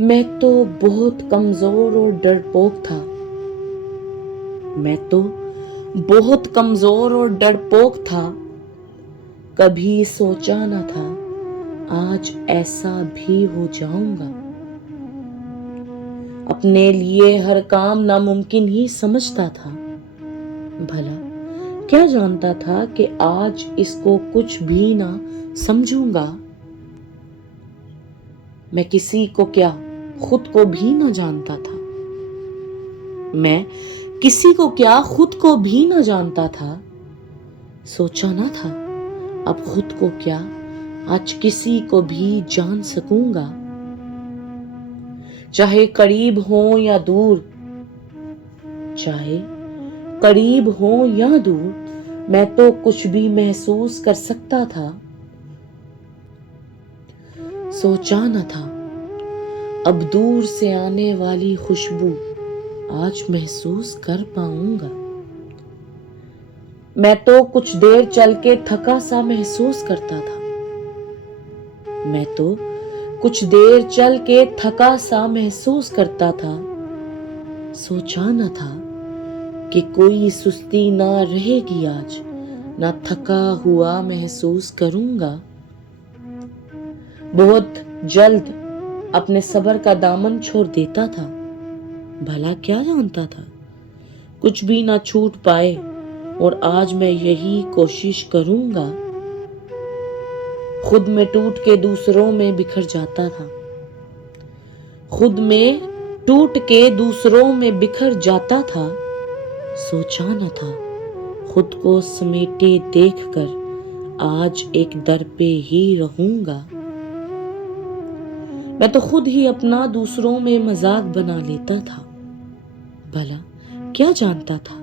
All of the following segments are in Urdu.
میں تو بہت کمزور اور ڈرپوک تھا کبھی سوچا نہ تھا آج ایسا بھی ہو جاؤں گا۔ اپنے لیے ہر کام ناممکن ہی سمجھتا تھا، بھلا کیا جانتا تھا کہ آج اس کو کچھ بھی نہ سمجھوں گا۔ میں کسی کو کیا خود کو بھی نہ جانتا تھا، سوچا نہ تھا اب خود کو کیا آج کسی کو بھی جان سکوں گا۔ چاہے قریب ہوں یا دور، میں تو کچھ بھی محسوس کر سکتا تھا۔ سوچا نہ تھا اب دور سے آنے والی خوشبو آج محسوس کر پاؤں گا۔ میں تو کچھ دیر چل کے تھکا سا محسوس کرتا تھا، سوچا نہ تھا کہ کوئی سستی نہ رہے گی آج، نہ تھکا ہوا محسوس کروں گا۔ بہت جلد اپنے صبر کا دامن چھوڑ دیتا تھا، بھلا کیا جانتا تھا کچھ بھی نہ چھوٹ پائے، اور آج میں یہی کوشش کروں گا۔ خود میں ٹوٹ کے دوسروں میں بکھر جاتا تھا، سوچا نہ تھا خود کو سمیٹے دیکھ کر آج ایک در پہ ہی رہوں گا۔ میں تو خود ہی اپنا دوسروں میں مذاق بنا لیتا تھا، بھلا کیا جانتا تھا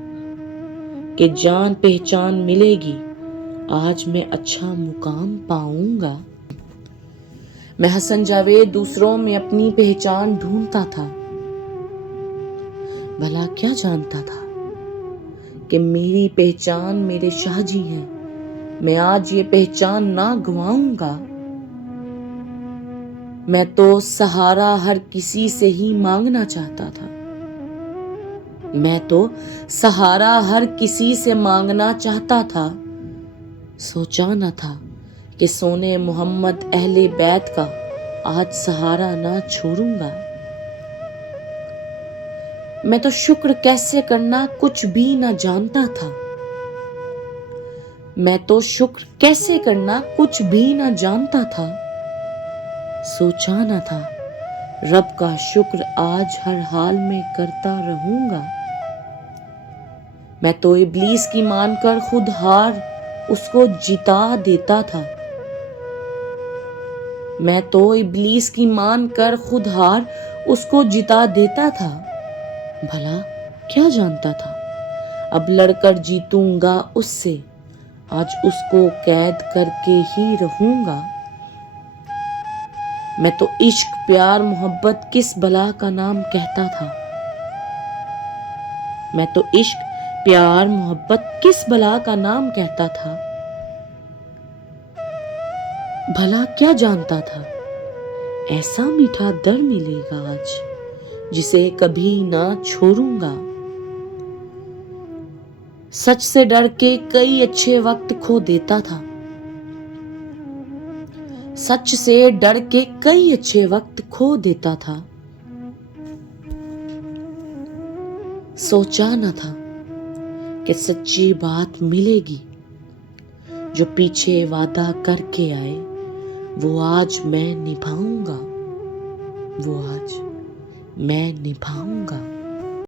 کہ جان پہچان ملے گی، آج میں اچھا مقام پاؤں گا۔ میں حسن جاوید دوسروں میں اپنی پہچان ڈھونڈتا تھا، بھلا کیا جانتا تھا کہ میری پہچان میرے شاہ جی ہیں، میں آج یہ پہچان نہ گنواؤں گا۔ میں تو سہارا ہر کسی سے ہی مانگنا چاہتا تھا، سوچا نہ تھا کہ سونے محمد اہل بیت کا آج سہارا نہ چھوڑوں گا۔ میں تو شکر کیسے کرنا کچھ بھی نہ جانتا تھا، سوچا نہ تھا رب کا شکر آج ہر حال میں کرتا رہوں گا۔ میں تو ابلیس کی مان کر خود ہار اس کو جتا دیتا تھا، بھلا کیا جانتا تھا اب لڑ کر جیتوں گا اس سے، آج اس کو قید کر کے ہی رہوں گا۔ میں تو عشق پیار محبت کس بلا کا نام کہتا تھا، بھلا کیا جانتا تھا ایسا میٹھا در ملے گا آج جسے کبھی نہ چھوڑوں گا۔ سچ سے ڈر کے کئی اچھے وقت کھو دیتا تھا، سوچا نہ تھا کہ سچی بات ملے گی، جو پیچھے وعدہ کر کے آئے وہ آج میں نبھاؤں گا۔